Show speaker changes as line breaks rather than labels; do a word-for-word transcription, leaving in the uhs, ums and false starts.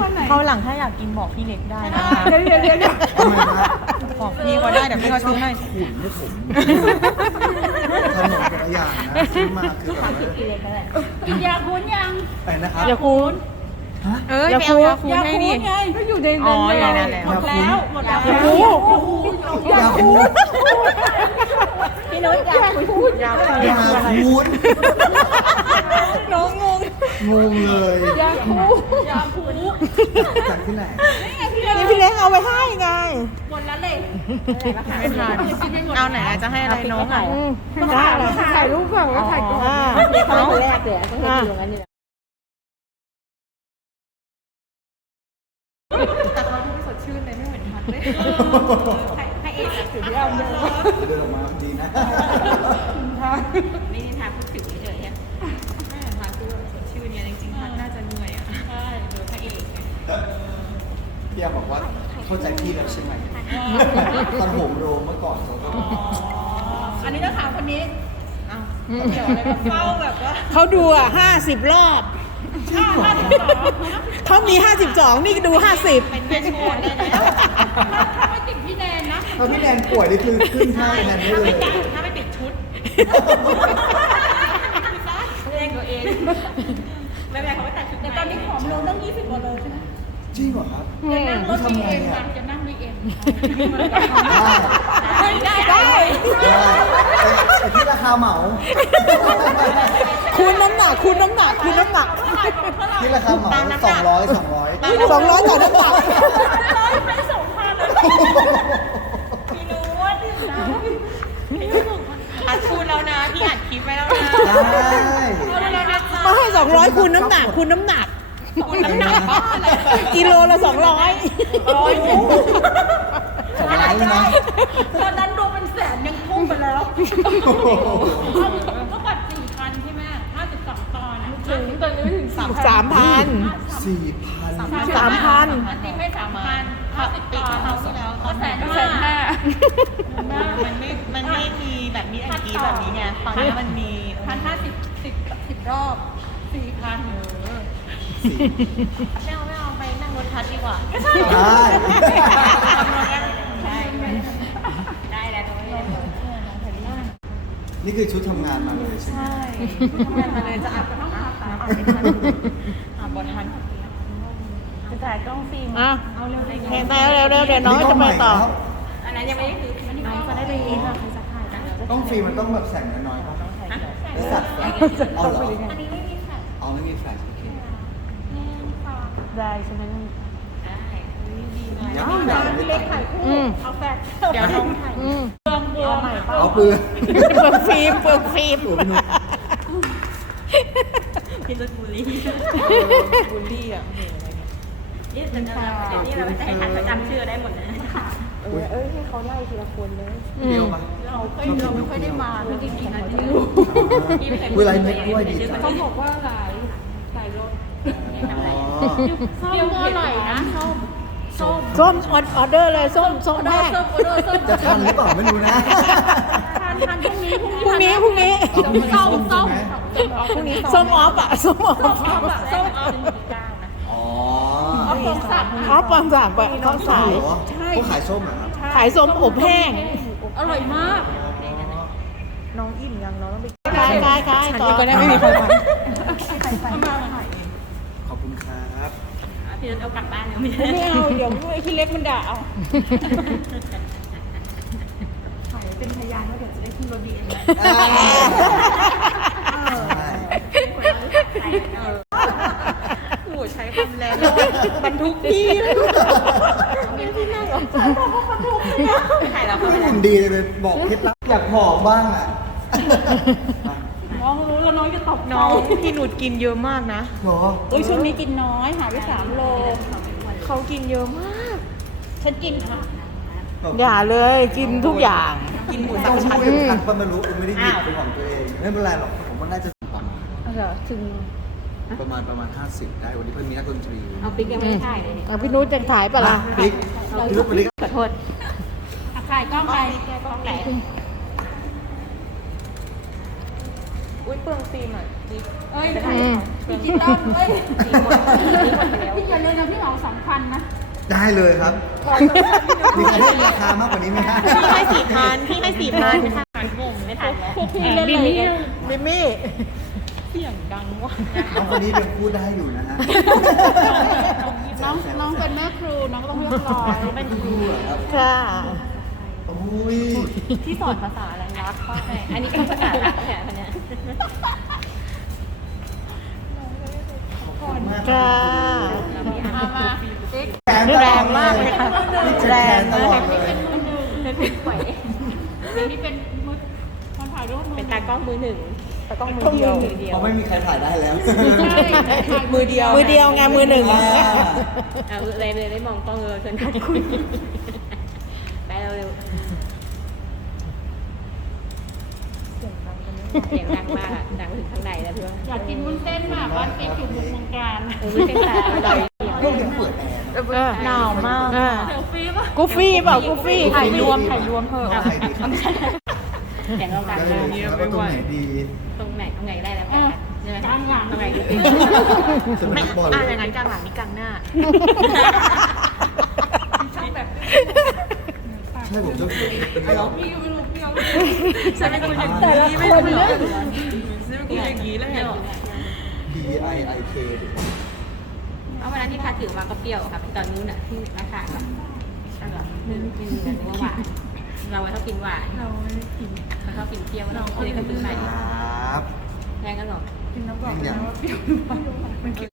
เขาหลังถ้าอยากกินบอกพี่เล็กได้นะ
เดี๋ยวเดี๋ยวเดี๋ยวเดี๋ยว
บอกพี่ก็ได้เดี๋ยวพี่เขาซื้อให้
ขุนให้ผมขนมแต่ละอย่างนะซื้อมาคือแบบ
กินยาคุ้นยัง
ไอ้นะครับ
อย่าคูณ
ฮะ
เอ้ยไปเอายาคูณให้ดิ
ไงก็อยู่ใน
อ๋อ
นั้น
อยู่ในนั้นแหละ
หมดแล้วหมดแล้ว
อย่าคูณ
ยาคูด
พี่นุชยาคุ้น
ยาคูณ
ยาคูด
น้องงง
งงเลย
ยาคูยาคู
จากที่ไหน
นี่พี่เล็กเอาไปให้ไง
หมดแล้วเลย
ไม่ทานเอาไหนจะให้อะไรน้องอ่ะ
ถ่ายถ่ายรูปก่อนว่าถ่ายก่อน
น้อง
แรกเลยต้องให้ดูตรงนั้นนี่แหละ
แต่เขาดูสดชื่นเลยไม่เหมือนทันเลย
ให้เอกถือที่เอาเดิน
เดินออกมาดีนะ
นี่นิทานพูดถึงเฉยๆเนี่ยไม่เหมือนทันคือสดชื่นเนี่ยจริงๆทันน่าจะเหนื่อยอ่ะใช่โดยพระเอกไง
พี่ยาบอกว่าเข้าใจพี่แล้วใช่ไหมตอนผมโรงเมื่อก่อนเขาก็
อันนี้ต้องถามคนนี้เกี่ยวอะไรกับเฝ้าแบบว่า
เขาดูอ่ะห้าสิบรอบ เขามีห้าสิบสองนี่ดูห้าสิบ
เป็นแม่โชว์ได้แล้ว
ถ้าไม่ติดพี่แดนนะ
ถ้าพี่แดนป่วยนี่คือขึ้นท่าแดนได้
ถ้า
เล
ไม่
ย
ติดถ้าไม่ติดชุดเองตัวเองไม่เป็นไรเขาไม่แต่งชุด
แต่ตอนนี้ผอมลงตั้งยี่สิบกว่าโลใช่ไหม
จริงเหรอครับ
จะนั่งรถ
ทำ
บี
ไง
เอ็ม
อ่ะ
จะนั่งบีเอ็ม
ได้
ได้
ได้แต่ที่ราคาเหมา
คูณน้ำหนักคูณน้ำหนักคูณน้ำหนัก
ที่ราคาเหมาสองร้อยสองร้อย
สองร้อยต่อน้ำหนัก
ไม่สองพันพี่นุ้ย
อัดพูดแล้วนะพี่อัดคลิปไว้แล้วนะ
ได้
มาให้สองร้อยคูณน้ำหนักคูณน้ำหนัก
คุณน้ำหนักบ้าอะไร
กิโลละสองร้อย
ร้อยหนึ่ง
สองร้อยเลยนะ
ตอนนั้นดูเป็นแสนยังพุ่งไปแล้วก็บัตรสี่พันใช่ไหมห้าสิบสองตอนอ่ะถึงตอนนี้ถึงสาม
สามพัน
สี่พัน
สามพัน
อันนี้ไม่สามพันห้าสิบ
ปี
ตอน
เขาที่แล้ว
ก็แสน
แสน
ห้า
ห้ามันไม่มันไม่มีแบบมีอันกี้แบบนี้ไงตอนนี้มันมี
พันห้าสิบสิบสิบรอบสี่พัน
ไม่เอาไม่เอาไปนั่งรถทัศน์ดีกว่า
ได้
ได้ได้แล้วตรงนี้
นี่คือชุดทำงานมาเลยใช่ไหม
ใช่ทำงานมาเลยจะอาบน้ำอาบน้ำอาบไม่ทันอาบบอทันจะถ่ายกล้องฟิล์ม
อ่ะ
เอาเร็วเลย
เห็นไหมเร็วเร็วเดี๋ยวน้องจะไปต่อ
อันนั้นยังไม่ได้คือน้องจะได้ไปยินว่าใครจะถ่ายกัน
ต้องฟิล์มมันต้องแบบแสงน้อยๆป่ะแล้วสัตว์เอาเหรอ
อันนี้ไม่มีค่ะ
เอาไม่มีแฟลชโอเค
ได้ใช่ไหม
ได้ดีหน่อย
ยังยังไม่
เล็ก
ถ่า
ถ่าย ยคู่
อืม
เอาแฟน
เดี๋ยวน้องถ่าย
อืม
เบืองเบือง
เอาปืน
เปลืองฟิล์มเปลืองฟิล์ม
โอ้พี่นุ๊ก
พี่รุดบุรีบุรีอ่ะนี่เป็นอะไรนี่เราไม่ได้ถ่ายประจำชื่อได้หมดนะ
เอ้ยให้เขาไล่ทีละคนเลยเดียวปะ
เราเคยเราไม่ค่อยได้มาเมื่อกี้กี่นาที
เวลาเม็ดกล้วยดีจัง
เขาบอกว่าหลายหลายรถ
อ๋อ
เปรี้ยวอร่อยนะส้มส้ม
ส้มออเดอร์เลยส้มส้มแห้ง
ส้มโอเดอร์ส้ม
จะทันหรือเปล่าไม่รู้นะ
ทานทานพรุ่งนี้พรุ่งนี้
พรุ่งนี้พรุ่งนี้
เอาพรุ่งนี้ส้มใช่ไหม
พรุ่งนี้ส้มออฟอ่ะส้มออฟ
ส้มออฟอะส้มออฟ
อ๋อ
ออฟของสัตว์
ออฟปองสามแบบเขาขาย
เหรอเขาขายส้มเหรอครับ
ขายส้มอบแห้ง
อร่อยมาก
น้องอิ่มยังน้องต้องไป
ขายขายขายต่อ
ก็ได้ไม่มีคนมา
ขอบคุณครับ
พี่รุดเอากลับบ้านแล้วไม่ได้
ไม่เอาเดี๋ยวไอ้ขี้เล็กมันด่าเอา
เป็นพยานว่าเดี๋ยวจะได้ขึ้นรถดีเอ็ม โอ้ใช้ความแรงบรรทุกพี่ถ่ายแล้ว
ไม่หุ่นดีเลยบอกเคล็ดลับอยากผอมบ้างอ่ะ
น้องรู้แล้วน้องจะตบ
น้องพี่หนุดกินเยอะมากนะ
เหรอ
โอ้ยช่วงนี้กินน้อยหายไปสามโล
เขากินเยอะมาก
ฉันกินค่ะ
อย่าเลยกินทุกอย่าง
กินหมู
ต้
สา
อ
ม
ง
ชั้น
พูดเป็นพันไม่รู้ไม่ได้หยิบเป็นของตัวเองไม่เป็นไรหรอกผมว่าน่าจะประมาณ
เหรอถึง
ประมาณประมาณห้าสิบได้วันนี้เพิ่งมีนักดนตรี
เอาปิ๊กยังไม่ถ่ายเลย
เอาพี่นุชจะถ่ายปะล่ะ
บิ๊กพี่ลูกไปบิ๊ก
ขอโทษ
ถ่ายกล้องไป
กล้องไหนอุ้ยเปลืองฟิล์มอ่ะ
เอ้ย
อืม
ดิจิตอลเอ้ยพี่อย่าเลยนะพี่หนอง
ได้เลยครับ มีใครให้ราคามากกว่านี้ไหมฮะ
พี่ให้สี่พันพี่ให้สี่พันค่ะ
ไม่ทันแล้ว
พวกพี่เล่นอะไรกันมิมี่
เสียงดังว่ะ
น้องคนนี้ยังพูดได้อยู่นะฮะ
น้องน้องเป็นแม่ครูน้องก็ต้องเรียบร้อย
เป็น
ครูเหรอครับ
ค่ะ
โอ้ย
ที่สอนภาษาอะไรรักป้าอันนี้เป็นภาษารักเนี่ยคนเนี้ย
ขอบคุณมาก
ค่ะ
มามา
แรงมากเลยค่ะแรงมาก
นี่เป็นมือคนถ่ายรูปมือ
เป็นตากล้องมือหนึ่ง
ตากล้องมือเดียว
มือเดียว
เพราะไม่มีใครถ่ายได้แล้ว
มือเดียว มือเดียวไงมือหนึ่ง
อ่า
เอาเลยเลยได้มองกล้องเลยเชิญคุยไปเร็วๆเสียงดังมากอะดังไปถึงข้างในแล้วเพื่อน
อยากกินวุ้นเส้นแบบบ้านกิ๊กอยู่มุมเมืองการ
เออไม่ใช่ตาอร่อย
พวกยังเปิดแอร์นะ
หนาวมาก
เซลฟี่ป่ะ
กูฟี่เปล่ากูฟี่
ถ่ายรวมถ่ายรวมเถอะ
เอาใครดีครับ
เสียงเราดัง
ได้
มา
เล
ก
ยแล้วก็ตรงไหนดี
ตรงไหนตรงไหนได้แล้วกันใช่ไหม
กลางหลัง
ตรงไหนดี
สนาม
ไม่
บอล
อ่า
เล
อย ย่างนั้นกลางหลังนี่กลางหน้า
ชอบแบบ
ใช่ผมจะเปิดเป็นเดียว
พี่ก็ไม่รู้พี่เอา
ฉันเป็นคนอย่าง
แต่ละคนเนี่ย
ฉันเป็นคนอย่างนี้เลย
B I I K
เอาวันนั้นที่พาถือมาก็เปรี้ยวครับตอนนู้นอ่ะที่ราคาแบบนึกกินเนื้อหวานเราชอบกินหวานเรากินเราชอบกินเปรี้ยวเราเลยก็ซื้อไป
ครับ
แพงกันหรอ
กินน้ำก่อนนะว่าเปรี้ยว